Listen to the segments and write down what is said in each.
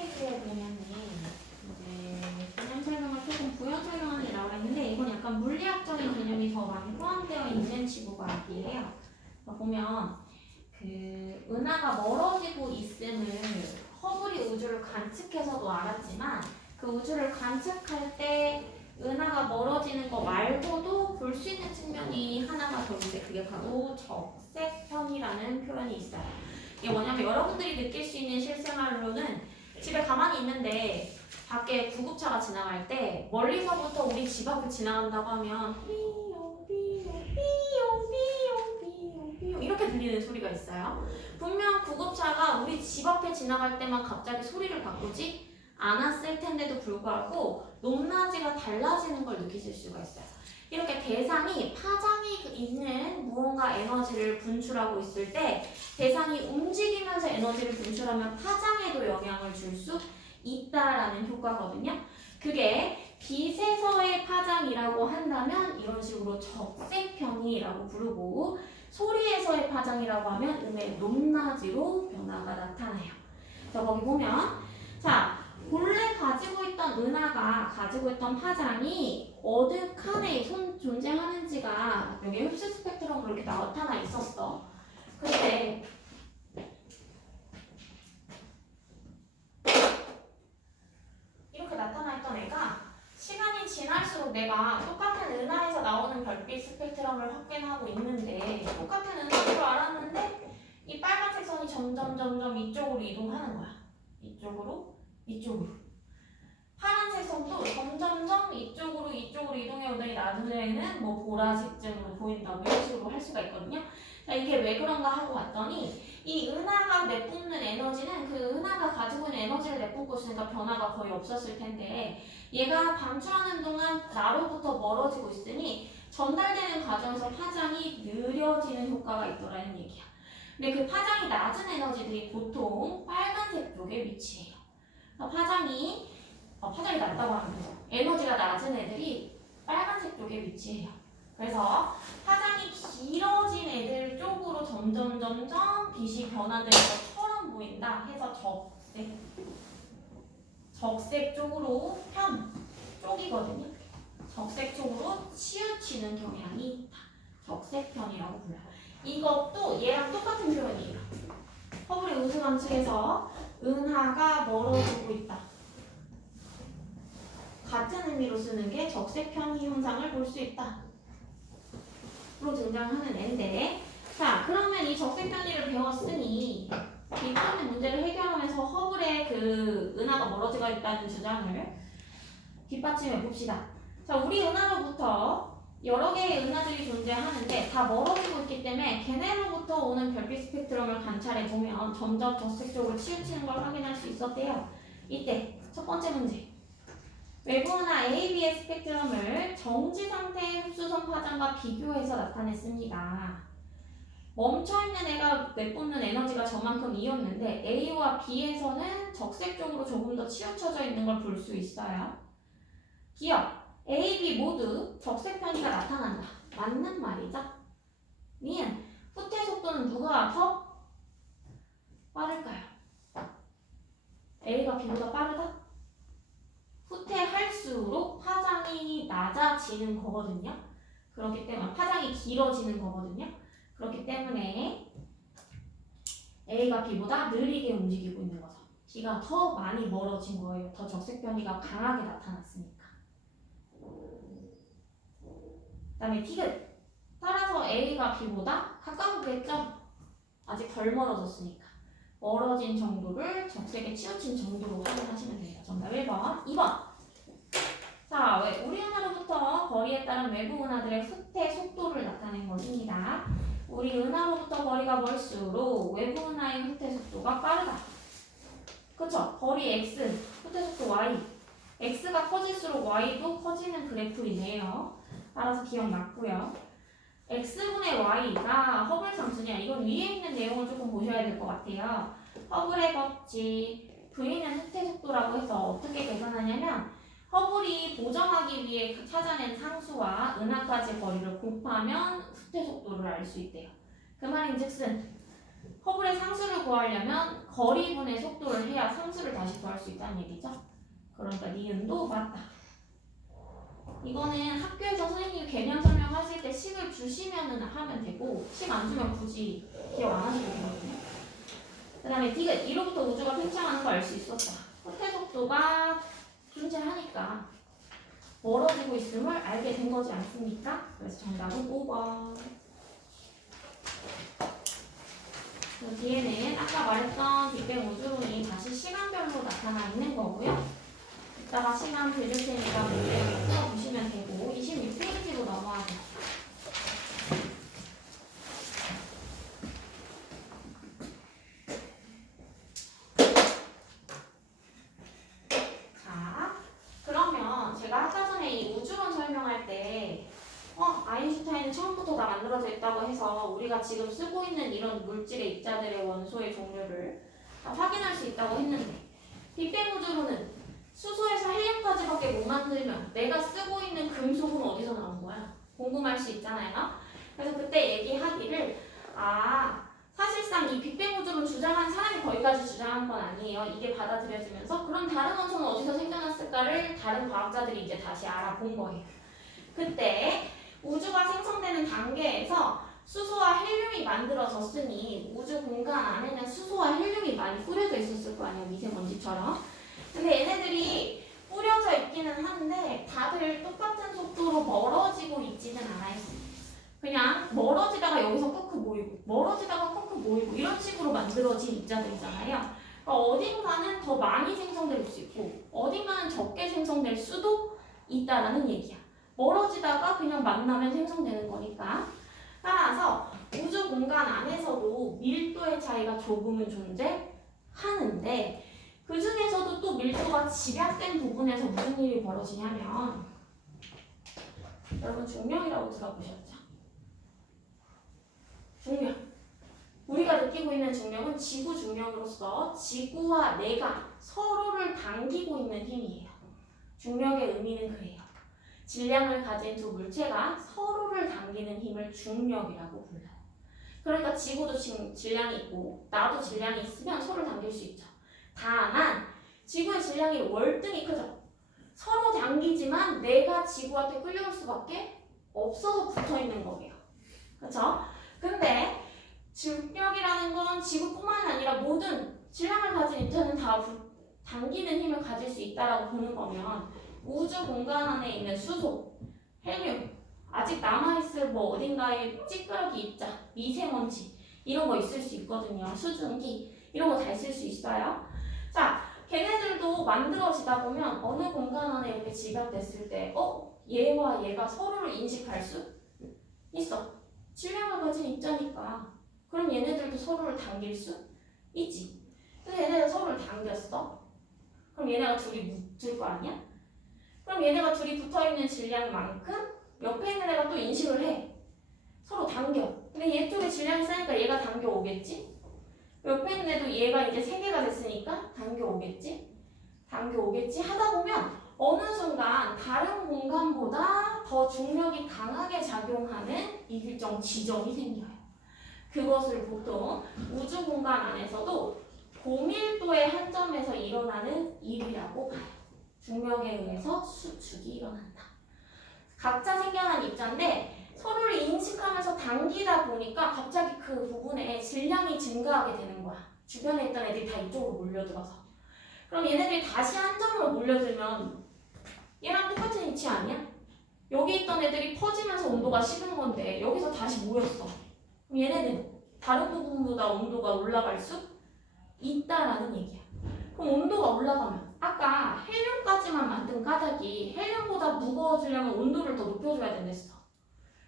페이지에 보면은 이제 개념 설명을 조금 부연 설명하는 게 나와 있는데 이건 약간 물리학적인 개념이 더 많이 포함되어 있는 지구과학이에요. 보면 그 은하가 멀어지고 있음을 허블이 우주를 관측해서도 알았지만 그 우주를 관측할 때 은하가 멀어지는 거 말고도 볼 수 있는 측면이 하나가 더 있는데 그게 바로 적색편이라는 표현이 있어요. 이게 뭐냐면 여러분들이 느낄 수 있는 실생활로는 집에 가만히 있는데 밖에 구급차가 지나갈 때 멀리서부터 우리 집 앞을 지나간다고 하면 삐용 삐용 삐용 삐용 삐용 삐용 이렇게 들리는 소리가 있어요. 분명 구급차가 우리 집 앞에 지나갈 때만 갑자기 소리를 바꾸지 않았을 텐데도 불구하고 높낮이가 달라지는 걸 느끼실 수가 있어요. 이렇게 대상이 파장이 있는 무언가 에너지를 분출하고 있을 때 대상이 움직이면서 에너지를 분출하면 파장에도 영향을 줄 수 있다라는 효과거든요. 그게 빛에서의 파장이라고 한다면 이런 식으로 적색편이라고 부르고 소리에서의 파장이라고 하면 음의 높낮이로 변화가 나타나요. 자, 거기 보면 자 본래 가지고 있던 은하가 가지고 있던 파장이 어느 칸에 존재하는지가 여기 흡수 스펙트럼으로 이렇게 나타나 있었어. 근데 이렇게 나타나 있던 애가 시간이 지날수록 내가 똑같은 은하에서 나오는 별빛 스펙트럼을 확인하고 있는데 똑같은 은하인 줄 알았는데 이 빨간색 선이 점점 이쪽으로 이동하는 거야. 이쪽으로 파란색 선도 점점 이쪽으로 이동해 오더니 나중에는 뭐 보라색증으로 보인다 뭐 이런 식으로 할 수가 있거든요. 자, 이게 왜 그런가 하고 봤더니 이 은하가 내뿜는 에너지는 그 은하가 가지고 있는 에너지를 내뿜고 있으니까 변화가 거의 없었을 텐데 얘가 방출하는 동안 나로부터 멀어지고 있으니 전달되는 과정에서 파장이 느려지는 효과가 있더라는 얘기야. 근데 그 파장이 낮은 에너지들이 보통 빨간색 쪽에 위치해요. 파장이 낮다고 하면 되죠. 에너지가 낮은 애들이 빨간색 쪽에 위치해요. 그래서 파장이 길어진 애들 쪽으로 점점 빛이 변화되는 것처럼 보인다 해서 적색 쪽으로 쪽이거든요. 적색 쪽으로 치우치는 경향이 있다. 적색편이라고 불러요. 이것도 얘랑 똑같은 표현이에요. 허블의 우주 관측에서 은하가 멀어지고 있다. 같은 의미로 쓰는 게 적색편이 현상을 볼 수 있다. 로 등장하는 애인데 자 그러면 이 적색편이를 배웠으니 빅톤의 문제를 해결하면서 허블의 그 은하가 멀어지고 있다는 주장을 뒷받침해 봅시다. 자 우리 은하로부터 여러 개의 은하들이 존재하는데 다 멀어지고 있기 때문에 걔네로부터 오는 별빛 스펙트럼을 관찰해 보면 점점 적색 쪽으로 치우치는 걸 확인할 수 있었대요. 이때 첫 번째 문제. 외부 은하 AB의 스펙트럼을 정지 상태의 흡수선 파장과 비교해서 나타냈습니다. 멈춰있는 애가 내뿜는 에너지가 저만큼이었는데 A와 B에서는 적색 쪽으로 조금 더 치우쳐져 있는 걸 볼 수 있어요. 기억! A, B 모두 적색 편이가 나타난다. 맞는 말이죠? 니은 후퇴 속도는 누가 더 빠를까요? A가 B보다 빠르다? 후퇴할수록 파장이 낮아지는 거거든요. 그렇기 때문에 파장이 길어지는 거거든요. 그렇기 때문에 A가 B보다 느리게 움직이고 있는 거죠. B가 더 많이 멀어진 거예요. 더 적색 변이가 강하게 나타났으니까. 그 다음에 디귿. 따라서 A가 B보다 가까우겠죠? 아직 덜 멀어졌으니까. 멀어진 정도를 적색에 치우친 정도로 확인하시면 돼요. 정답 1번. 2번. 자, 우리 은하로부터 거리에 따른 외부 은하들의 후퇴 속도를 나타낸 것입니다. 우리 은하로부터 거리가 멀수록 외부 은하의 후퇴 속도가 빠르다. 그쵸? 거리 x, 후퇴 속도 y. x가 커질수록 y도 커지는 그래프이네요. 따라서 기억 맞고요. x분의 y가 허블 상수냐? 이건 위에 있는 내용을 조금 보셔야 될 것 같아요. 허블의 법칙, v는 후퇴 속도라고 해서 어떻게 계산하냐면 허블이 보정하기 위해 찾아낸 상수와 은하까지 거리를 곱하면 후퇴 속도를 알 수 있대요. 그 말인즉슨 허블의 상수를 구하려면 거리분의 속도를 해야 상수를 다시 구할 수 있다는 얘기죠. 그러니까 니은도 맞다. 이거는 학교에서 선생님이 개념 설명하실 때 식을 주시면은 하면 되고 식 안 주면 굳이 기억 안 하셔도 되거든요. 그 다음에 D가 1로부터 우주가 팽창하는 거 알 수 있었다. 호텔 속도가 존재하니까 멀어지고 있음을 알게 된 거지 않습니까? 그래서 정답은 5번. 그 뒤에는 아까 말했던 빅뱅 우주론이 다시 시간별로 나타나 있는 거고요. 이따가 시간 빌릴 테니까 문제 풀어보시면 되고 26페이지로 넘어가세요. 자, 그러면 제가 아까 전에 이 우주론 설명할 때 아인슈타인은 처음부터 다 만들어져 있다고 해서 우리가 지금 쓰고 있는 이런 물질의 입자들의 원소의 종류를 다 확인할 수 있다고 했는데 빅뱅 우주론은 수소에서 헬륨까지밖에 못 만들면 내가 쓰고 있는 금속은 어디서 나온 거야? 궁금할 수 있잖아요. 그래서 그때 얘기하기를 사실상 이 빅뱅 우주론 주장한 사람이 거기까지 주장한 건 아니에요. 이게 받아들여지면서 그럼 다른 원소는 어디서 생겨났을까를 다른 과학자들이 이제 다시 알아본 거예요. 그때 우주가 생성되는 단계에서 수소와 헬륨이 만들어졌으니 우주 공간 안에는 수소와 헬륨이 많이 뿌려져 있었을 거 아니에요. 미세먼지처럼. 근데 얘네들이 뿌려져 있기는 한데 다들 똑같은 속도로 멀어지고 있지는 않아요. 그냥 멀어지다가 여기서 끄크 모이고 멀어지다가 끄크 모이고 이런 식으로 만들어진 입자들이잖아요. 그러니까 어딘가는 더 많이 생성될 수 있고 어딘가는 적게 생성될 수도 있다라는 얘기야. 멀어지다가 그냥 만나면 생성되는 거니까. 따라서 우주 공간 안에서도 밀도의 차이가 조금은 존재하는데 그 중에서도 또 밀도가 집약된 부분에서 무슨 일이 벌어지냐면 여러분 중력이라고 들어보셨죠? 중력. 우리가 느끼고 있는 중력은 지구 중력으로서 지구와 내가 서로를 당기고 있는 힘이에요. 중력의 의미는 그래요. 질량을 가진 두 물체가 서로를 당기는 힘을 중력이라고 불러요. 그러니까 지구도 질량이 있고 나도 질량이 있으면 서로를 당길 수 있죠. 다만 지구의 질량이 월등히 크죠. 서로 당기지만 내가 지구한테 끌려올 수밖에 없어서 붙어있는 거예요. 그렇죠? 근데 중력이라는 건 지구뿐만 아니라 모든 질량을 가진 입자는 다 당기는 힘을 가질 수 있다라고 보는 거면 우주 공간 안에 있는 수소, 헬륨, 아직 남아있을 어딘가에 찌끄러기 입자, 미세먼지 이런 거 있을 수 있거든요. 수증기 이런 거 다 있을 수 있어요. 자, 걔네들도 만들어지다 보면 어느 공간 안에 이렇게 집약됐을 때 얘와 얘가 서로를 인식할 수 있어. 질량을 가진 입자니까. 그럼 얘네들도 서로를 당길 수 있지. 근데 얘네가 서로를 당겼어. 그럼 얘네가 둘이 붙을 거 아니야? 그럼 얘네가 둘이 붙어있는 질량만큼 옆에 있는 애가 또 인식을 해. 서로 당겨. 근데 얘 쪽에 질량이 세니까 얘가 당겨오겠지? 옆에 있는 애도 얘가 이제 3개가 됐으니까 당겨오겠지? 당겨오겠지? 하다 보면 어느 순간 다른 공간보다 더 중력이 강하게 작용하는 일정 지점이 생겨요. 그것을 보통 우주 공간 안에서도 고밀도의 한 점에서 일어나는 일이라고 봐요. 중력에 의해서 수축이 일어난다. 각자 생겨난 입자인데 서로를 인식하면서 당기다 보니까 갑자기 그 부분에 질량이 증가하게 되는 거야. 주변에 있던 애들이 다 이쪽으로 몰려들어서. 그럼 얘네들이 다시 한 점으로 몰려들면 얘랑 똑같은 위치 아니야? 여기 있던 애들이 퍼지면서 온도가 식은 건데 여기서 다시 모였어. 그럼 얘네는 다른 부분보다 온도가 올라갈 수 있다라는 얘기야. 그럼 온도가 올라가면 아까 헬륨까지만 만든 까닭이 헬륨보다 무거워지려면 온도를 더 높여줘야 된댔어.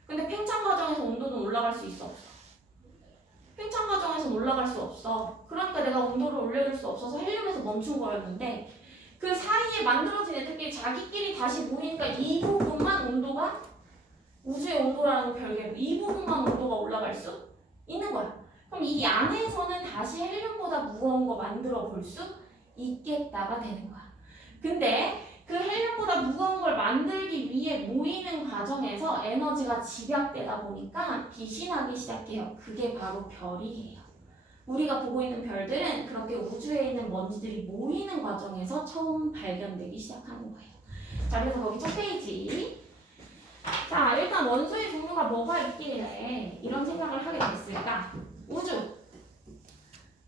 근데 팽창 과정에서 온도는 올라갈 수 있어 없어? 팽창 과정에서 올라갈 수 없어. 그러니까 내가 온도를 올려줄 수 없어서 헬륨에서 멈춘 거였는데 그 사이에 만들어진 애들끼리 자기끼리 다시 모이니까 이 부분만 온도가 우주의 온도라는 별개로 이 부분만 온도가 올라갈 수 있는 거야. 그럼 이 안에서는 다시 헬륨보다 무거운 거 만들어 볼 수 있겠다가 되는 거야. 근데 그 헬륨보다 무거운 걸 만들기 위해 모이는 과정에서 에너지가 집약되다 보니까 빛이 나기 시작해요. 그게 바로 별이에요. 우리가 보고 있는 별들은 그렇게 우주에 있는 먼지들이 모이는 과정에서 처음 발견되기 시작하는 거예요. 자, 그래서 거기 첫 페이지. 자, 일단 원소의 종류가 뭐가 있길래 이런 생각을 하게 됐을까? 우주.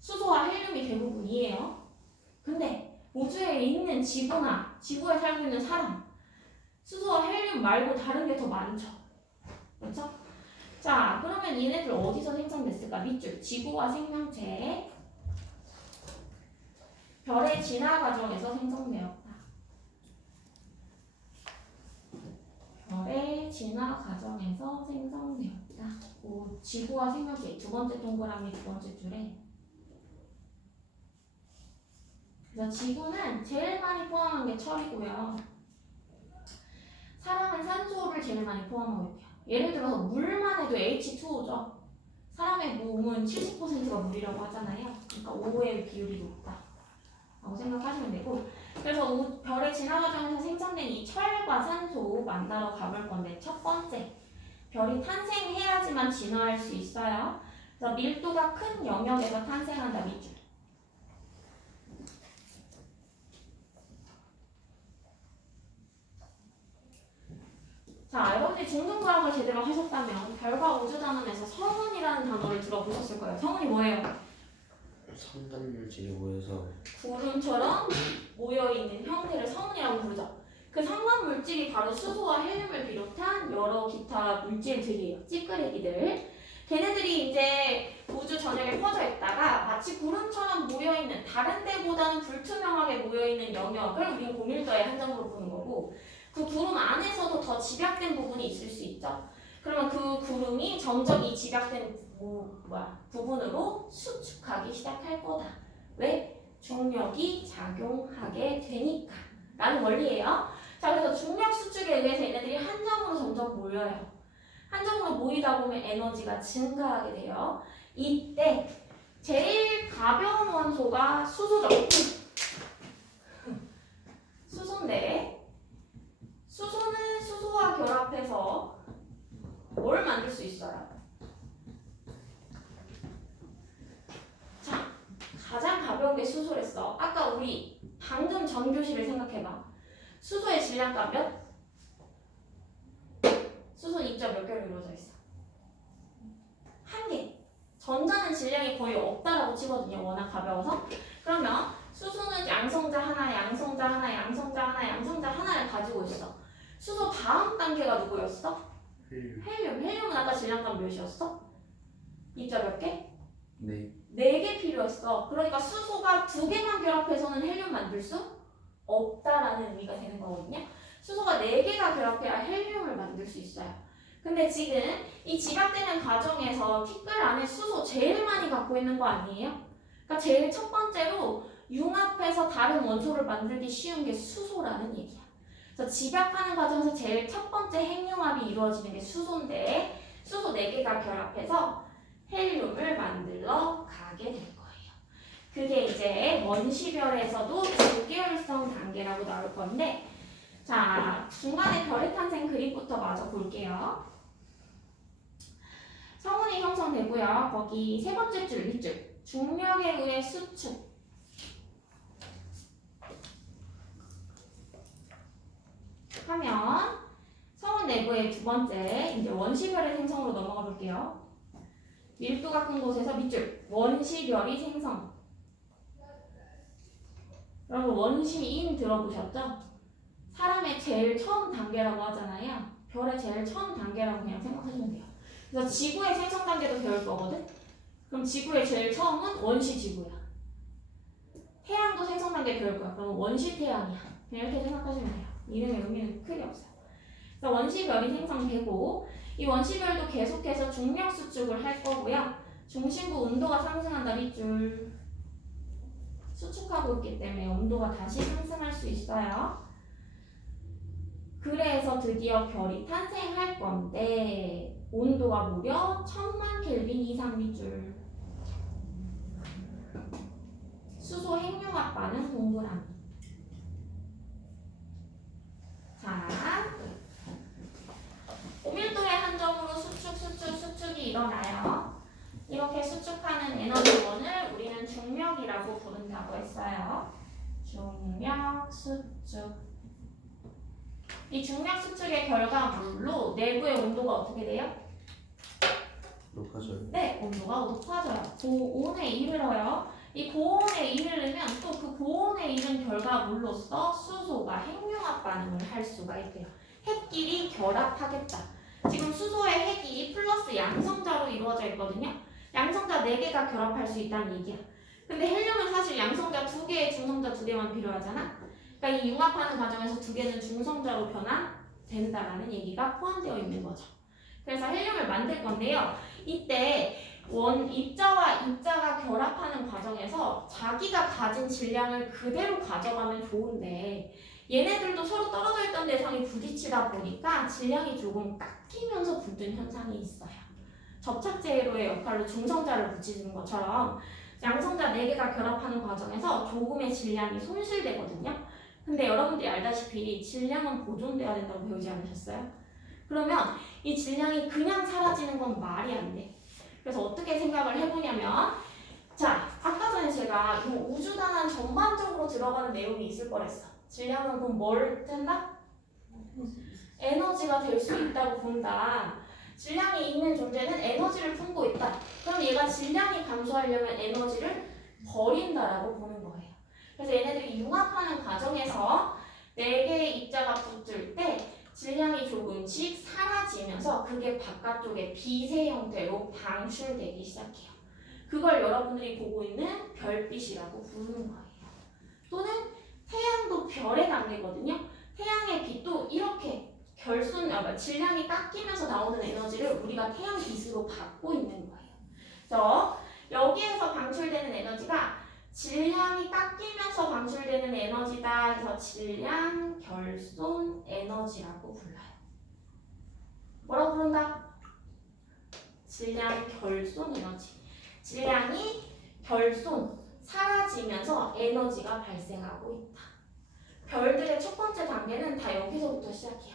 수소와 헬륨이 대부분이에요. 근데 우주에 있는 지구나 지구에 살고 있는 사람, 수소와 헬륨 말고 다른 게 더 많죠. 그렇죠? 자, 그러면 얘네들 어디서 생성됐을까? 밑줄. 지구와 생명체. 별의 진화 과정에서 생성되었다. 별의 진화 과정에서 생성되었다. 지구와 생명체 두 번째 동그라미 두 번째 줄에. 그래서 지구는 제일 많이 포함한 게 철이고요. 사람은 산소를 제일 많이 포함하고 있대요. 예를 들어서 물만 해도 H2O죠. 사람의 몸은 70%가 물이라고 하잖아요. 그러니까 O의 비율이 높다 라고 생각하시면 되고, 그래서 별의 진화 과정에서 생성된 이 철과 산소 만나러 가볼 건데, 첫 번째, 별이 탄생해야지만 진화할 수 있어요. 그래서 밀도가 큰 영역에서 탄생한다. 밑줄. 자, 여러분들이 중등과학을 제대로 하셨다면 별과 우주 단원에서 성운이라는 단어를 들어보셨을 거예요. 성운이 뭐예요? 성단물질이 모여서 구름처럼 모여있는 형태를 성운이라고 부르죠. 그 성분물질이 바로 수소와 헬륨을 비롯한 여러 기타 물질들이에요. 찌끄레기들. 걔네들이 이제 우주 전역에 퍼져 있다가 마치 구름처럼 모여있는, 다른 데보다는 불투명하게 모여있는 영역을 우린 고밀도의 한정으로 보는 거고, 그 구름 안에서도 더 집약된 부분이 있을 수 있죠. 그러면 그 구름이 점점 이 집약된 부분으로 수축하기 시작할 거다. 왜? 중력이 작용하게 되니까 라는 원리예요. 자, 그래서 중력 수축에 의해서 얘네들이 한 점으로 점점 모여요. 한 점으로 모이다 보면 에너지가 증가하게 돼요. 이때 제일 가벼운 원소가 수소죠. 수소인데, 수소는 수소와 결합해서 뭘 만들 수 있어요? 자, 가장 가벼운 게 수소랬어. 아까 우리 방금 전교실을 생각해봐. 수소의 질량값 몇? 수소는 입자 몇 개로 이루어져 있어? 한 개. 전자는 질량이 거의 없다라고 치거든요. 워낙 가벼워서. 그러면 수소는 양성자 하나, 양성자 하나, 양성자 하나, 양성자 하나를 가지고 있어. 수소 다음 단계가 누구였어? 헬륨. 헬륨은 아까 질량값 몇이었어? 입자 몇 개? 네. 4개 필요했어. 그러니까 수소가 2개만 결합해서는 헬륨 만들 수 없다라는 의미가 되는 거거든요. 수소가 4개가 결합해야 헬륨을 만들 수 있어요. 근데 지금 이 집약되는 과정에서 티끌 안에 수소 제일 많이 갖고 있는 거 아니에요? 그러니까 제일 첫 번째로 융합해서 다른 원소를 만들기 쉬운 게 수소라는 얘기야. 그래서 집약하는 과정에서 제일 첫 번째 핵융합이 이루어지는 게 수소인데, 수소 4개가 결합해서 헬륨을 만들러 가게 될 거예요. 그게 이제 원시별에서도 고계열성 단계라고 나올 건데, 자, 중간에 별의 탄생 그림부터 마저 볼게요. 성운이 형성되고요. 거기 세 번째 줄, 밑줄. 중력에 의해 수축. 하면 성운 내부의 두 번째, 이제 원시별의 생성으로 넘어가 볼게요. 밀도가 큰 곳에서 밑줄. 원시별이 생성. 여러분, 원시인 들어보셨죠? 사람의 제일 처음 단계라고 하잖아요. 별의 제일 처음 단계라고 그냥 생각하시면 돼요. 그래서 지구의 생성 단계도 배울 거거든? 그럼 지구의 제일 처음은 원시 지구야. 태양도 생성 단계 배울 거야. 그럼 원시 태양이야. 그냥 이렇게 생각하시면 돼요. 이름의 의미는 크게 없어요. 그래서 원시별이 생성되고, 이 원시별도 계속해서 중력 수축을 할 거고요. 중심부 온도가 상승한다. 밑줄. 수축하고 있기 때문에 온도가 다시 상승할 수 있어요. 그래서 드디어 별이 탄생할 건데, 온도가 무려 1000만 켈빈 이상. 밑줄. 수소 핵융합 반응 동그라미. 자, 고밀도의 한 점으로 수축이 일어나요. 이렇게 수축하는 에너지원을 있어요. 중력 수축. 이 중력 수축의 결과물로 내부의 온도가 어떻게 돼요? 높아져요. 네, 온도가 높아져요. 고온에 이르러요. 이 고온에 이르르면 또 그 고온에 이른 결과물로서 수소가 핵융합 반응을 할 수가 있대요. 핵끼리 결합하겠다. 지금 수소의 핵이 플러스 양성자로 이루어져 있거든요. 양성자 4개가 결합할 수 있다는 얘기야. 근데 헬륨은 사실 양성자 2개에 중성자 2개만 필요하잖아. 그러니까 이 융합하는 과정에서 2개는 중성자로 변화된다라는 얘기가 포함되어 있는 거죠. 그래서 헬륨을 만들 건데요. 이때 입자와 입자가 결합하는 과정에서 자기가 가진 질량을 그대로 가져가면 좋은데 얘네들도 서로 떨어져 있던 대상이 부딪히다 보니까 질량이 조금 깎이면서 붙는 현상이 있어요. 접착제로의 역할로 중성자를 붙이는 것처럼 양성자 4개가 결합하는 과정에서 조금의 질량이 손실되거든요. 근데 여러분들이 알다시피 질량은 보존돼야 된다고 배우지 않으셨어요? 그러면 이 질량이 그냥 사라지는 건 말이 안 돼. 그래서 어떻게 생각을 해보냐면, 자, 아까 전에 제가 이 우주단한 전반적으로 들어가는 내용이 있을 거랬어. 질량은 그럼 뭘 된다? 에너지가 될 수 있다고 본다. 질량이 있는 존재는 에너지를 품고 있다. 그럼 얘가 질량이 감소하려면 에너지를 버린다라고 보는 거예요. 그래서 얘네들이 융합하는 과정에서 4개의 입자가 붙을 때 질량이 조금씩 사라지면서 그게 바깥쪽에 빛의 형태로 방출되기 시작해요. 그걸 여러분들이 보고 있는 별빛이라고 부르는 거예요. 또는 태양도 별의 단계거든요. 태양의 빛도 이렇게 질량이 깎이면서 나오는 에너지를 우리가 태양 빛으로 받고 있는 거예요. 그래서 여기에서 방출되는 에너지가 질량이 깎이면서 방출되는 에너지다 해서 질량 결손 에너지라고 불러요. 뭐라고 부른다? 질량 결손 에너지. 질량이 결손, 사라지면서 에너지가 발생하고 있다. 별들의 첫 번째 단계는 다 여기서부터 시작해요.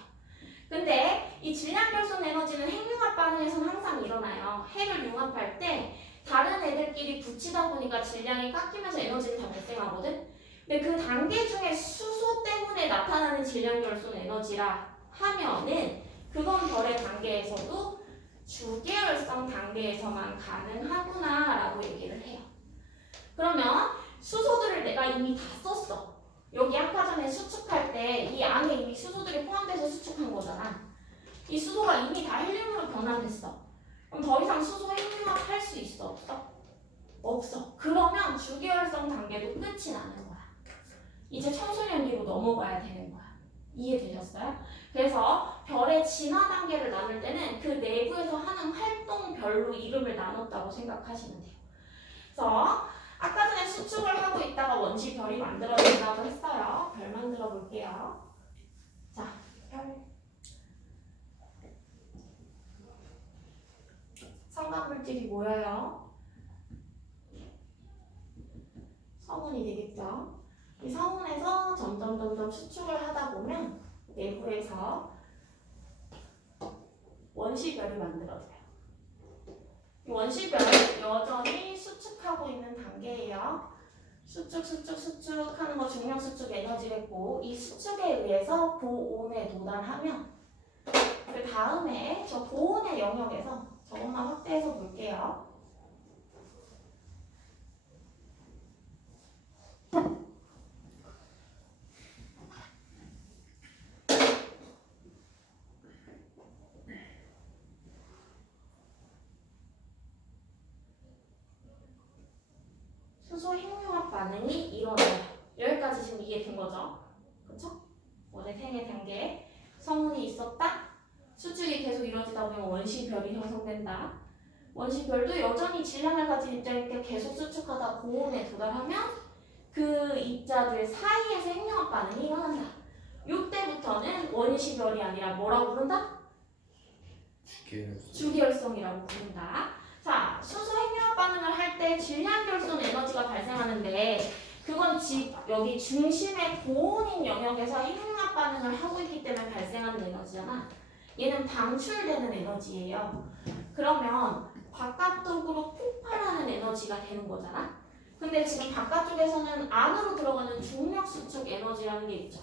근데 이 질량 결손 에너지는 핵융합 반응에서는 항상 일어나요. 핵을 융합할 때 다른 애들끼리 붙이다 보니까 질량이 깎이면서 에너지는 다 발생하거든. 근데 그 단계 중에 수소 때문에 나타나는 질량 결손 에너지라 하면은 그건 별의 단계에서도 주계열성 단계에서만 가능하구나라고 얘기를 해요. 그러면 수소들을 내가 이미 다 썼어. 여기 아까 전에 수축할 때 이 안에 이미 수소들이 포함돼서 수축한 거잖아. 이 수소가 이미 다 헬륨으로 변환됐어. 그럼 더 이상 수소 핵융합 할 수 있어? 없어? 없어. 그러면 주계열성 단계도 끝이 나는 거야. 이제 청소년기로 넘어가야 되는 거야. 이해되셨어요? 그래서 별의 진화 단계를 나눌 때는 그 내부에서 하는 활동별로 이름을 나눴다고 생각하시면 돼요. 그래서 아까 전에 수축을 하고 있다가 원시별이 만들어진다고 했어요. 별 만들어 볼게요. 자, 별. 성간물질이 모여요. 성운이 되겠죠. 이 성운에서 점점 수축을 하다 보면 내부에서 원시별이 만들어져요. 이 원시별은 여전히 수축하고 있는 단계예요. 수축하는 거 중력 수축 에너지겠고, 이 수축에 의해서 고온에 도달하면 그 다음에 저 고온의 영역에서 저것만 확대해서 볼게요. 수소 핵융합 반응이 일어나요. 여기까지 지금 이해된 거죠? 그쵸? 원의 생의 단계 성운이 있었다. 수축이 계속 이루어지다 보면 원시별이 형성된다. 원시별도 여전히 질량을 가진 입자일 계속 수축하다 고온에 도달하면 그 입자들 사이에서 핵융합 반응이 일어난다. 이때부터는 원시별이 아니라 뭐라고 부른다? 주계열성이라고 부른다. 자, 수소 핵융합 반응을 할 때 질량 결손 에너지가 발생하는데 그건 여기 중심의 고온인 영역에서 핵융합 반응을 하고 있기 때문에 발생하는 에너지잖아. 얘는 방출되는 에너지예요. 그러면 바깥쪽으로 폭발하는 에너지가 되는 거잖아. 근데 지금 바깥쪽에서는 안으로 들어가는 중력 수축 에너지라는 게 있죠.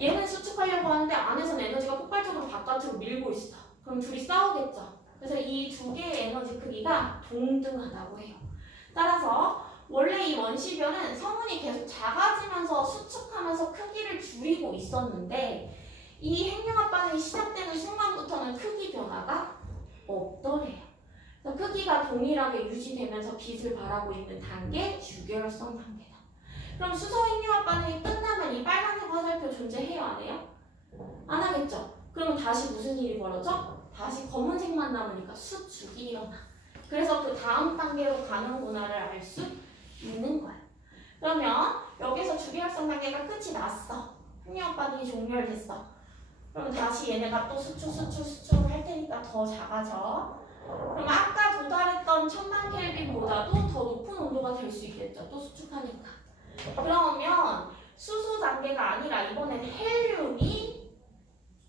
얘는 수축하려고 하는데 안에서는 에너지가 폭발적으로 바깥으로 밀고 있어. 그럼 둘이 싸우겠죠. 그래서 이 두 개의 에너지 크기가 동등하다고 해요. 따라서 원래 이 원시별은 성운이 계속 작아지면서 수축하면서 크기를 줄이고 있었는데 이 핵융합 반응이 시작되는 순간부터는 크기 변화가 없더래요. 그래서 크기가 동일하게 유지되면서 빛을 발하고 있는 단계, 주결성 단계다. 그럼 수소 핵융합 반응이 끝나면 이 빨간색 화살표 존재해요, 안 해요? 안 하겠죠? 그러면 다시 무슨 일이 벌어져? 다시 검은색만 남으니까 수축이 일어나. 그래서 그 다음 단계로 가는구나를 알 수 있는 거야. 그러면 여기서 주결성 단계가 끝이 났어. 핵융합 반응이 종결됐어. 그럼 다시 얘네가 또 수축을 할 테니까 더 작아져. 그럼 아까 도달했던 1000만 켈빈보다도 더 높은 온도가 될 수 있겠죠. 또 수축하니까. 그러면 수소 단계가 아니라 이번엔 헬륨이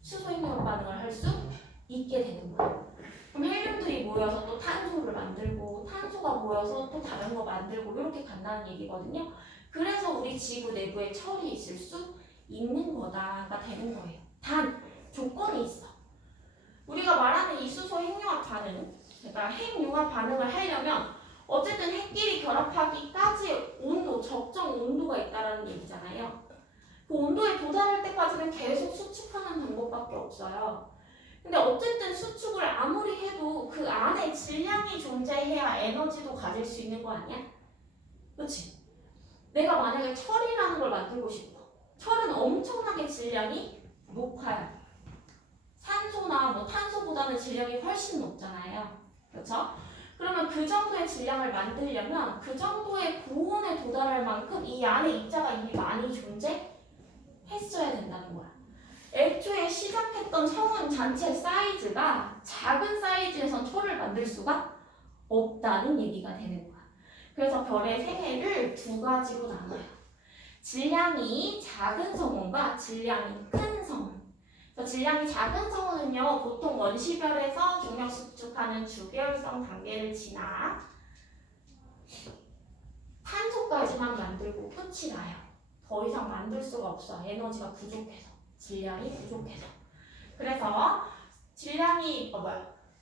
수소 핵융합 반응을 할 수 있게 되는 거야. 그럼 헬륨들이 모여서 또 탄소를 만들고 탄소가 모여서 또 다른 거 만들고 이렇게 간다는 얘기거든요. 그래서 우리 지구 내부에 철이 있을 수 있는 거다가 되는 거예요. 단 조건이 있어. 우리가 말하는 이 수소 핵융합 반응, 그러니까 핵융합 반응을 하려면 어쨌든 핵끼리 결합하기까지 온도, 적정 온도가 있다라는 얘기잖아요. 그 온도에 도달할 때까지는 계속 수축하는 방법밖에 없어요. 근데 어쨌든 수축을 아무리 해도 그 안에 질량이 존재해야 에너지도 가질 수 있는 거 아니야? 그치? 내가 만약에 철이라는 걸 만들고 싶어. 철은 엄청나게 질량이 높아요. 산소나 뭐 탄소보다는 질량이 훨씬 높잖아요. 그렇죠? 그러면 그 정도의 질량을 만들려면 그 정도의 고온에 도달할 만큼 이 안에 입자가 이미 많이 존재했어야 된다는 거야. 애초에 시작했던 성운 전체 사이즈가 작은 사이즈에선 철을 만들 수가 없다는 얘기가 되는 거야. 그래서 별의 생애를 두 가지로 나눠요. 질량이 작은 성운과 질량이 큰 성운. 질량이 작은 성운은요, 보통 원시별에서 중력 수축하는 주계열성 단계를 지나 탄소까지만 만들고 끝이 나요. 더 이상 만들 수가 없어. 에너지가 부족해서. 질량이 부족해서. 그래서 질량이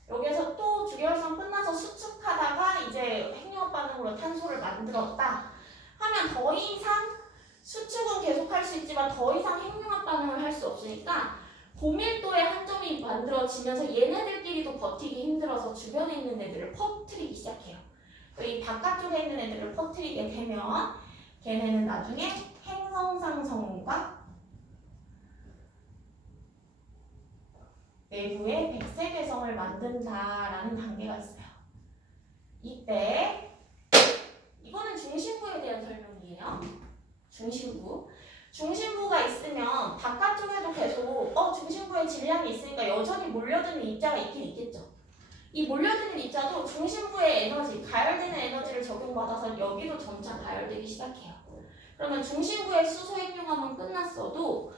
여기에서 또 주계열성 끝나서 수축하다가 이제 핵융합 반응으로 탄소를 만들었다 하면 더 이상 수축은 계속 할 수 있지만 더 이상 핵융합 반응을 할 수 없으니까 고밀도의 한점이 만들어지면서 얘네들끼리도 버티기 힘들어서 주변에 있는 애들을 퍼뜨리기 시작해요. 이 바깥쪽에 있는 애들을 퍼뜨리게 되면 걔네는 나중에 행성상 성운과 내부에 백색외성을 만든다라는 단계가 있어요. 이때 이거는 중심부에 대한 설명이에요. 중심부가 있으면 바깥쪽에도 계속 중심부에 질량이 있으니까 여전히 몰려드는 입자가 있긴 있겠죠. 이 몰려드는 입자도 중심부의 에너지, 가열되는 에너지를 적용받아서 여기도 점차 가열되기 시작해요. 그러면 중심부의 수소 핵융합은 끝났어도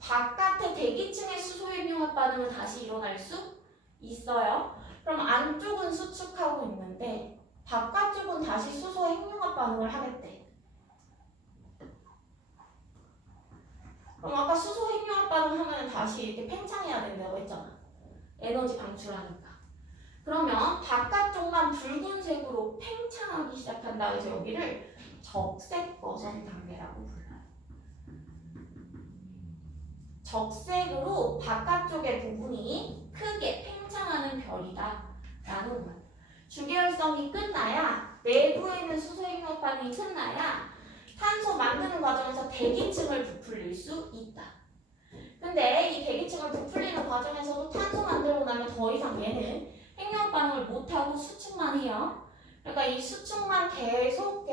바깥의 대기층의 수소 핵융합 반응은 다시 일어날 수 있어요. 그럼 안쪽은 수축하고 있는데 바깥쪽은 다시 수소 핵융합 반응을 하겠대. 그럼 아까 수소 핵융합 반응 하면 다시 이렇게 팽창해야 된다고 했잖아. 에너지 방출하니까. 그러면 바깥쪽만 붉은색으로 팽창하기 시작한다. 그래서 여기를 적색 거성 단계라고 불러요. 적색으로 바깥쪽의 부분이 크게 팽창하는 별이다 라는 거야. 주계열성이 끝나야 내부에 있는 수소 핵융합 반응이 끝나야 탄소 만드는 과정에서 대기층을 부풀릴 수 있다. 근데 이 대기층을 부풀리는 과정에서도 탄소 만들고 나면 더 이상 얘는 핵융합 반응을 못하고 수축만 해요. 그러니까 이 수축만 계속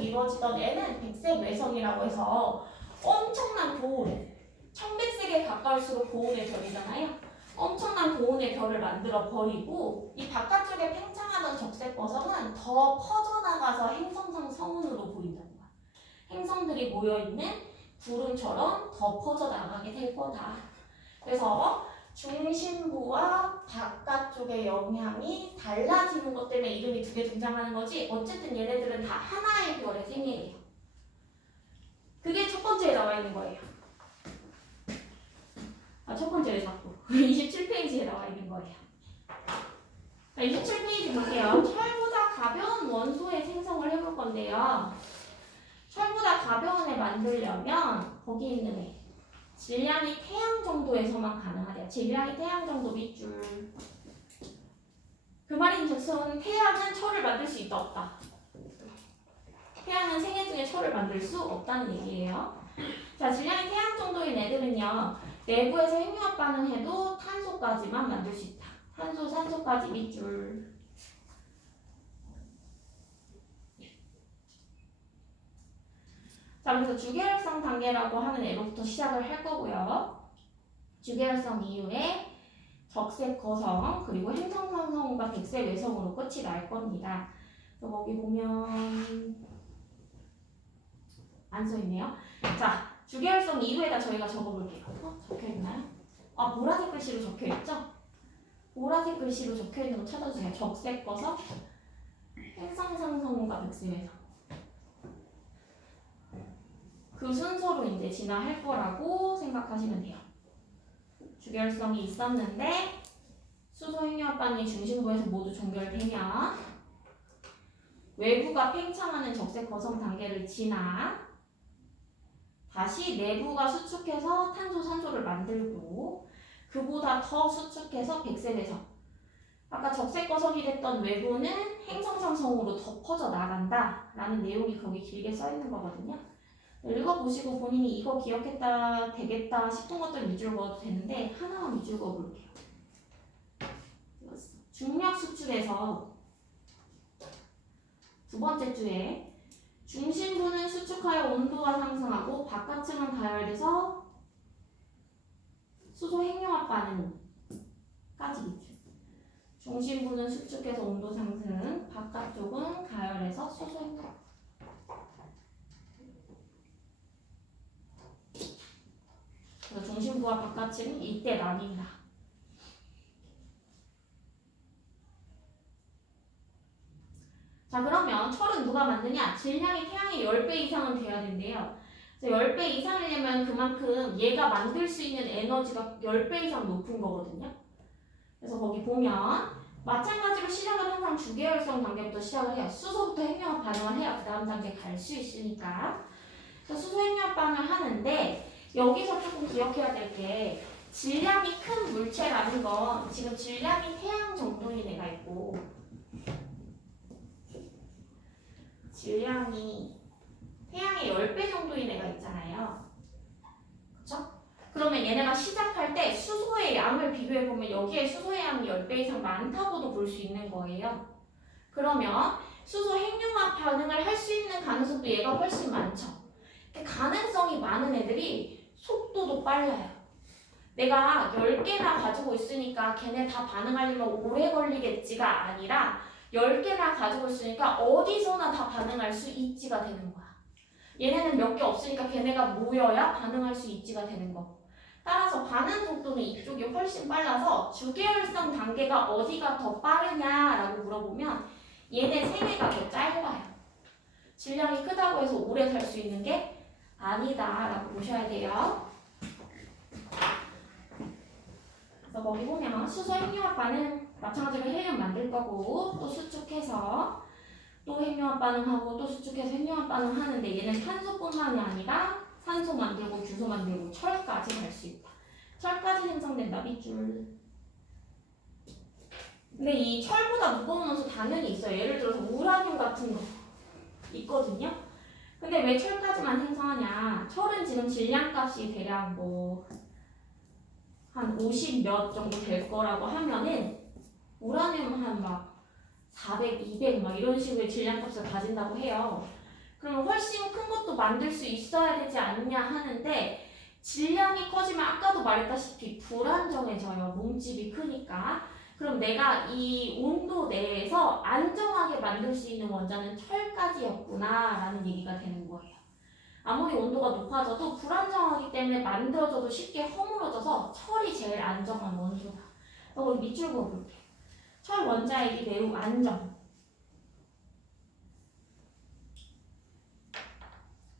이루어지던 애는 백색 외성이라고 해서 엄청난 고온, 1100색에 가까울수록 고온의 별이잖아요. 엄청난 고온의 별을 만들어 버리고 이 바깥쪽에 팽창하던 적색 거성은 더 퍼져나가서 행성상 성운으로 보인다는 거야. 행성들이 모여있는 구름처럼 더 퍼져나가게 될 거다. 그래서 중심부와 바깥쪽의 영향이 달라지는 것 때문에 이름이 두 개 등장하는 거지. 어쨌든 얘네들은 다 하나의 별의 생일이에요. 그게 첫 번째에 나와 있는 거예요. 첫 번째에 자꾸 27페이지에 나와 있는 거예요. 27페이지 볼게요. 철보다 가벼운 원소의 생성을 해볼 건데요. 철보다 가벼운 애 만들려면 거기 있는 애 질량이 태양 정도에서만 가능하대요. 질량이 태양 정도 밑줄. 그 말인즉슨 태양은 철을 만들 수 있다 없다. 태양은 생애 중에 철을 만들 수 없다는 얘기예요. 자, 질량이 태양 정도인 애들은요. 내부에서 핵융합 반응해도 탄소까지만 만들 수 있다. 탄소, 산소까지 밑줄. 자, 그래서 주계열성 단계라고 하는 애로부터 시작을 할 거고요. 주계열성 이후에 적색 거성 그리고 행성상성과 백색 외성으로 끝이 날 겁니다. 그래서 거기 보면 안 써있네요. 자, 주계열성 이후에다 저희가 적어볼게요. 적혀있나요? 보라색 글씨로 적혀있죠? 보라색 글씨로 적혀있는 거 찾아주세요. 적색 거성, 행성상성과 백색 외성. 그 순서로 이제 진화할 거라고 생각하시면 돼요. 주결성이 있었는데 수소 핵융합 반응이 중심부에서 모두 종결되면 외부가 팽창하는 적색 거성 단계를 지나 다시 내부가 수축해서 탄소, 산소를 만들고 그보다 더 수축해서 백색 외성. 아까 적색 거성이 됐던 외부는 행성상성으로 더 퍼져 나간다 라는 내용이 거기 길게 써 있는 거거든요. 읽어보시고 본인이 이거 기억했다 되겠다 싶은 것들 위주로 그어도 되는데 하나만 위주로 그어볼게요. 중력 수축에서 두 번째 주에 중심부는 수축하여 온도가 상승하고 바깥층은 가열돼서 수소 핵융합 반응까지 밑줄. 중심부는 수축해서 온도 상승, 바깥쪽은 가열해서 수소 핵융합. 그래서 중심부와 바깥층은 이때 나뉜다. 자, 그러면 철은 누가 만드냐? 질량이 태양의 10배 이상은 돼야 된대요. 그래서 10배 이상이려면 그만큼 얘가 만들 수 있는 에너지가 10배 이상 높은 거거든요. 그래서 거기 보면 마찬가지로 시작은 항상 주계열성 단계부터 시작을 해요. 수소부터 핵융합 반응을 해야 그 다음 단계 갈 수 있으니까. 그래서 수소 핵융합 반응을 하는데 여기서 조금 기억해야 될 게 질량이 큰 물체라는 건 지금 질량이 태양 정도인 애가 있고 질량이 태양의 10배 정도인 애가 있잖아요. 그쵸? 그러면 얘네가 시작할 때 수소의 양을 비교해보면 여기에 수소의 양이 10배 이상 많다고도 볼 수 있는 거예요. 그러면 수소 핵융합 반응을 할 수 있는 가능성도 얘가 훨씬 많죠. 가능성이 많은 애들이 속도도 빨라요. 내가 10개나 가지고 있으니까 걔네 다 반응하려면 오래 걸리겠지가 아니라 10개나 가지고 있으니까 어디서나 다 반응할 수 있지가 되는 거야. 얘네는 몇 개 없으니까 걔네가 모여야 반응할 수 있지가 되는 거. 따라서 반응 속도는 이쪽이 훨씬 빨라서 주계열성 단계가 어디가 더 빠르냐라고 물어보면 얘네 생애가 더 짧아요. 질량이 크다고 해서 오래 살 수 있는 게 아니다라고 보셔야 돼요. 그래서 거기 보면 수소 핵융합 반응 마찬가지로 헬륨 만들 거고 또 수축해서 또 핵융합 반응하고 또 수축해서 핵융합 반응하는데 얘는 탄소뿐만이 아니라 산소 만들고 규소 만들고 철까지 갈 수 있다. 철까지 생성된다 밑줄. 근데 이 철보다 무거운 원소 당연히 있어요. 예를 들어서 우라늄 같은 거 있거든요. 근데 왜 철까지만 생성하냐? 철은 지금 질량값이 대략 한 50 몇 정도 될 거라고 하면은 우라늄 한 막 400, 200 막 이런 식의 질량값을 가진다고 해요. 그러면 훨씬 큰 것도 만들 수 있어야 되지 않냐 하는데 질량이 커지면 아까도 말했다시피 불안정해져요. 몸집이 크니까. 그럼 내가 이 온도 내에서 안정하게 만들 수 있는 원자는 철까지였구나 라는 얘기가 되는 거예요. 아무리 온도가 높아져도 불안정하기 때문에 만들어져도 쉽게 허물어져서 철이 제일 안정한 원소다. 우리 밑줄 그어볼게. 철 원자핵이 매우 안정.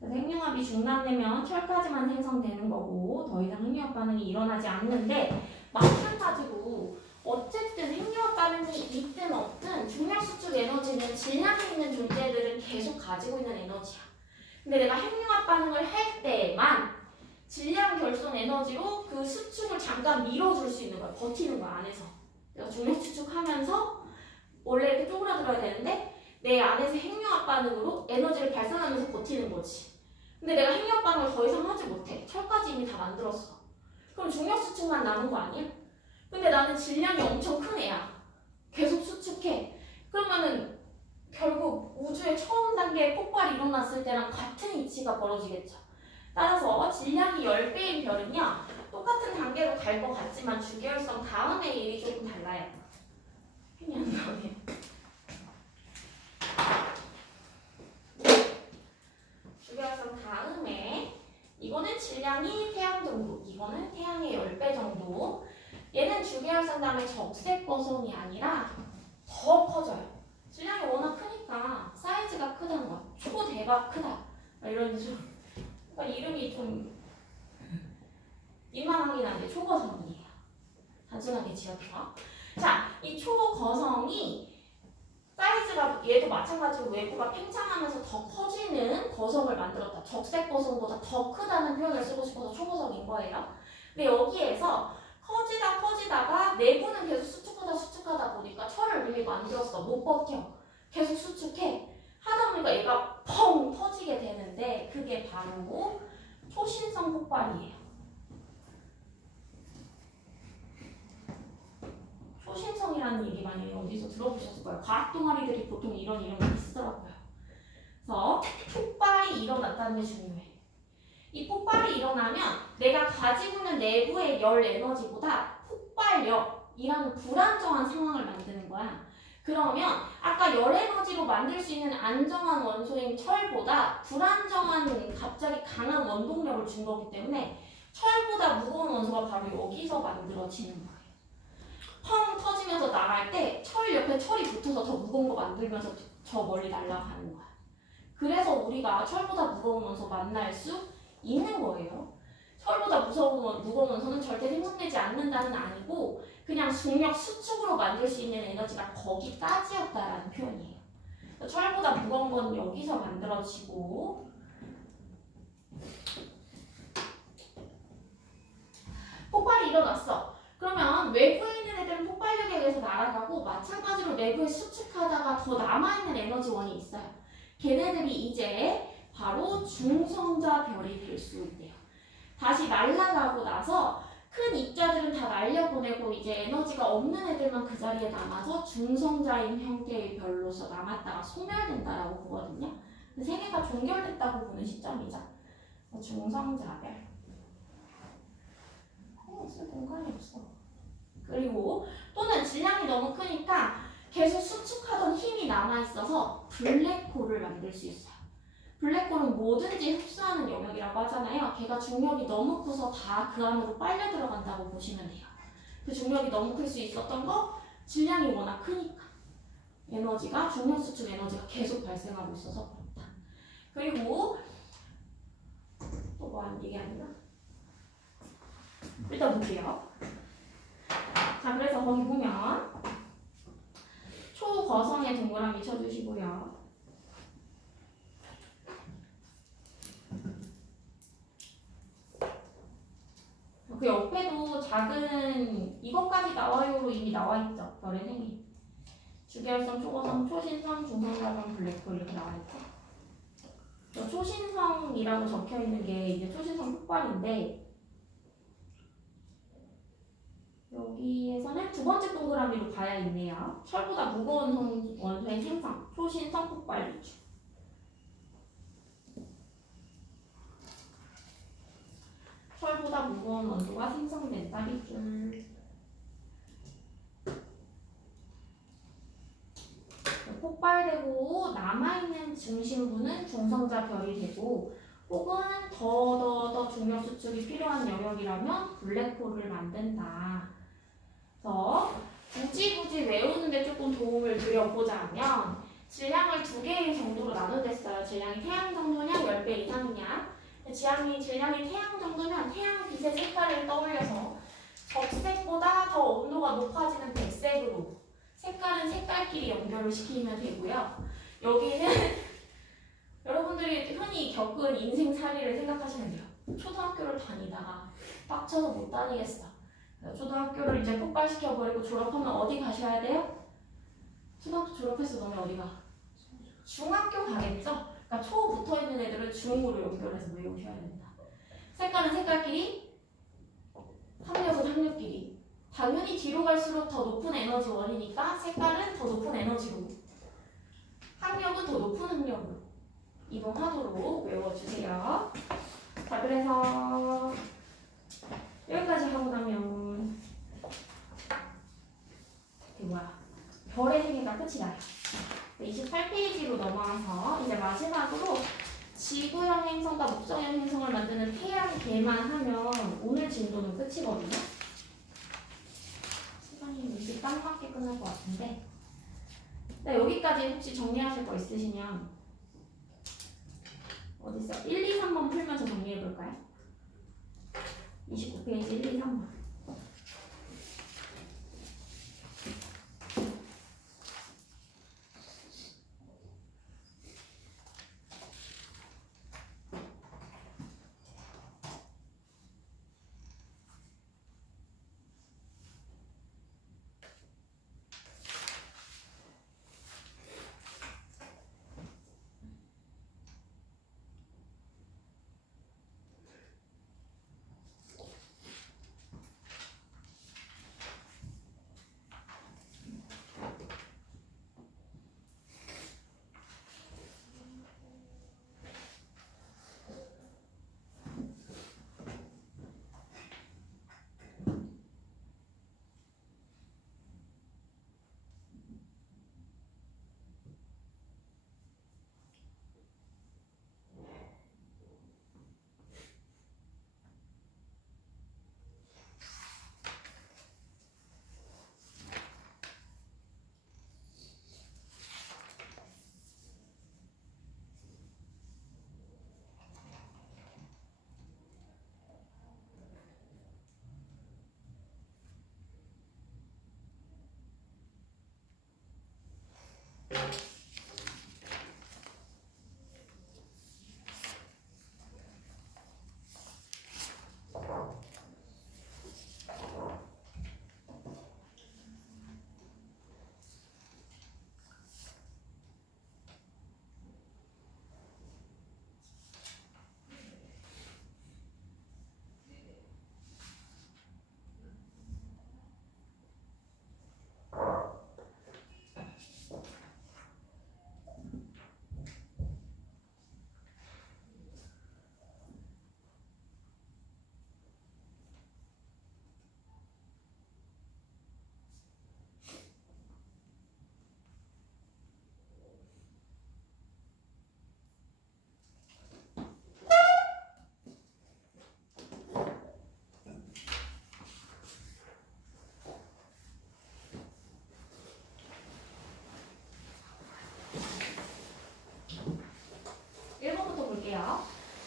그래서 핵융합이 중단되면 철까지만 생성되는 거고 더 이상 핵융합 반응이 일어나지 않는데 마찬가지로 어쨌든 핵융합 반응이 있든 없든 중력 수축 에너지는 질량이 있는 존재들은 계속 가지고 있는 에너지야. 근데 내가 핵융합 반응을 할 때만 질량 결손 에너지로 그 수축을 잠깐 밀어줄 수 있는 거야. 버티는 거야 안에서. 내가 중력 수축하면서 원래 이렇게 쪼그라들어야 되는데 내 안에서 핵융합 반응으로 에너지를 발산하면서 버티는 거지. 근데 내가 핵융합 반응을 더 이상 하지 못해. 철까지 이미 다 만들었어. 그럼 중력 수축만 남은 거 아니야? 근데 나는 질량이 엄청 큰 애야. 계속 수축해. 그러면은 결국 우주의 처음 단계의 폭발이 일어났을 때랑 같은 이치가 벌어지겠죠. 따라서 질량이 10배인 별은요. 똑같은 단계로 갈 것 같지만 주계열성 다음의 일이 조금 달라요. 그냥 나오네요. 주계열성 다음에 이거는 질량이 태양 정도, 이거는 태양의 10배 정도. 얘는 주계열성 다음에 적색 거성이 아니라 더 커져요. 질량이 워낙 크니까 사이즈가 크다는 거야. 초대박 크다. 이런 좀 그러니까 이름이 좀 민망하긴 한데 초거성이에요. 단순하게 지어줘. 자, 이 초거성이 사이즈가 얘도 마찬가지로 외부가 팽창하면서 더 커지는 거성을 만들었다. 적색 거성보다 더 크다는 표현을 쓰고 싶어서 초거성인 거예요. 근데 여기에서 커지다가 내부는 계속 수축하다 보니까 철을 이미 만들었어. 못 버텨. 계속 수축해. 하다 보니까 얘가 펑 터지게 되는데 그게 바로 초신성 폭발이에요. 초신성이라는 얘기 많이 어디서 들어보셨을 거예요. 과학 동아리들이 보통 이런 이름을 쓰더라고요. 그래서 폭발이 일어났다는 게 중요해. 이 폭발이 일어나면 내가 가지고 있는 내부의 열 에너지보다 폭발력이라는 불안정한 상황을 만드는 거야. 그러면 아까 열 에너지로 만들 수 있는 안정한 원소인 철보다 불안정한 갑자기 강한 원동력을 준 거기 때문에 철보다 무거운 원소가 바로 여기서 만들어지는 거예요. 펑 터지면서 나갈 때 철 옆에 철이 붙어서 더 무거운 거 만들면서 저 멀리 날아가는 거야. 그래서 우리가 철보다 무거운 원소 만날 수 있는 거예요. 철보다 무거운 원소는 절대 생성되지 않는다는 아니고 그냥 중력 수축으로 만들 수 있는 에너지가 거기까지였다라는 표현이에요. 철보다 무거운 건 여기서 만들어지고 폭발이 일어났어. 그러면 외부에 있는 애들은 폭발력에 의해서 날아가고 마찬가지로 내부에 수축하다가 더 남아있는 에너지원이 있어요. 걔네들이 이제 바로 중성자 별이 될 수 있대요. 다시 날아가고 나서 큰 입자들은 다 날려보내고 이제 에너지가 없는 애들만 그 자리에 남아서 중성자인 형태의 별로서 남았다가 소멸된다라고 보거든요. 세계가 종결됐다고 보는 시점이죠. 중성자별. 쓸 공간이 없어. 그리고 또는 질량이 너무 크니까 계속 수축하던 힘이 남아있어서 블랙홀을 만들 수 있어요. 블랙홀은 뭐든지 흡수하는 영역이라고 하잖아요. 걔가 중력이 너무 커서 다 그 안으로 빨려 들어간다고 보시면 돼요. 그 중력이 너무 클 수 있었던 거 질량이 워낙 크니까 에너지가 중력 수축 에너지가 계속 발생하고 있어서 그렇다. 그리고 또 뭐 하는 얘기 아니나? 일단 볼게요. 자, 그래서 거기 보면 초거성에 동그라미 쳐주시고요. 그 옆에도 작은 이것까지 나와요로 이미 나와있죠. 별의 생긴. 주계열성, 초거성, 초신성, 중성자별, 블랙홀 이렇게 나와있죠. 초신성이라고 적혀있는 게 이제 초신성 폭발인데 여기에서는 두 번째 동그라미로 가야 있네요. 철보다 무거운 원소의 생성, 초신성 폭발 위주. 철보다 무거운 원소가 생성된다 밑줄. 폭발되고 남아있는 중심부는 중성자 별이 되고 혹은 더 중력 수축이 필요한 영역이라면 블랙홀을 만든다. 그래서 굳이 외우는데 조금 도움을 드려보자면 질량을 두 개의 정도로 나누겠어요. 질량이 태양 정도냐 10배 이상이냐. 질량이 태양 정도면 태양빛의 색깔을 떠올려서 적색보다 더 온도가 높아지는 백색으로 색깔은 색깔끼리 연결을 시키면 되고요. 여기는 여러분들이 흔히 겪은 인생살이를 생각하시면 돼요. 초등학교를 다니다가 빡쳐서 못 다니겠어. 초등학교를 이제 폭발시켜버리고 졸업하면 어디 가셔야 돼요? 초등학교 졸업해서 너네 어디 가? 중학교 가겠죠? 그러니까 초 붙어있는 애들을 중으로 연결해서 외우셔야 된다. 색깔은 색깔끼리, 학력은 학력끼리. 당연히 뒤로 갈수록 더 높은 에너지원이니까 색깔은 더 높은 에너지로, 학력은 더 높은 학력으로 이동하도록 외워주세요. 자, 그래서 여기까지 하고 나면 별의 세계가 끝이 나요. 28페이지로 넘어와서 이제 마지막으로 지구형 행성과 목성형 행성을 만드는 태양계만 하면 오늘 진도는 끝이거든요. 시간이 이렇게 딱 맞게 끝날 것 같은데, 여기까지 혹시 정리하실 거 있으시면 어딨어? 1, 2, 3번 풀면서 정리해볼까요? 29페이지 1, 2, 3번.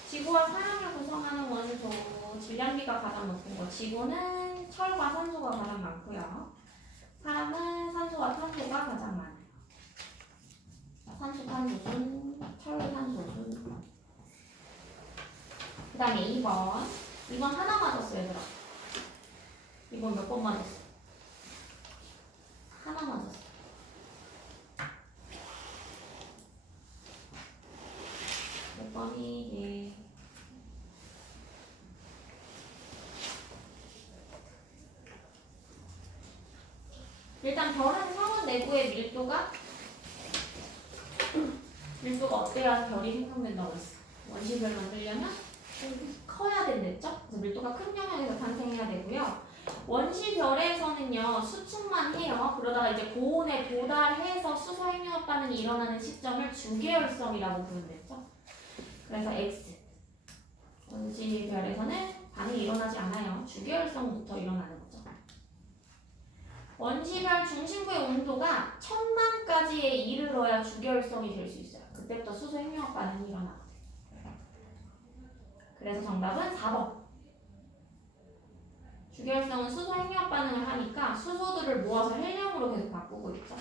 지구와 사랑을 구성하는 원소, 질량비가 가장 높은 거. 지구는 철과 산소가 가장 많고요. 사람은 산소와 탄소가 가장 많아요. 산소, 탄소순, 철, 산소순. 그 다음에 2번. 2번 하나 맞았어, 얘들아. 2번 몇 번 맞았어? 하나 맞았어. 몇 번이, 예. 일단 별은 성운 내부의 밀도가 어때야 별이 생성된다고 했어. 원시별 만들려면 커야 된댔죠? 그래서 밀도가 큰 영역에서 탄생해야 되고요. 원시별에서는요 수축만 해요. 그러다가 이제 고온에 도달해서 수소 핵융합 반응이 일어나는 시점을 주계열성이라고 부른댔죠. 그래서 X. 주계열성부터 일어나는 거죠. 원시별 중심부의 온도가 1000만까지에 이르러야 주계열성이 될 수 있어요. 그때부터 수소 핵융합 반응이 일어나거든요. 그래서 정답은 4번. 주계열성은 수소 핵융합 반응을 하니까 수소들을 모아서 헬륨으로 계속 바꾸고 있죠.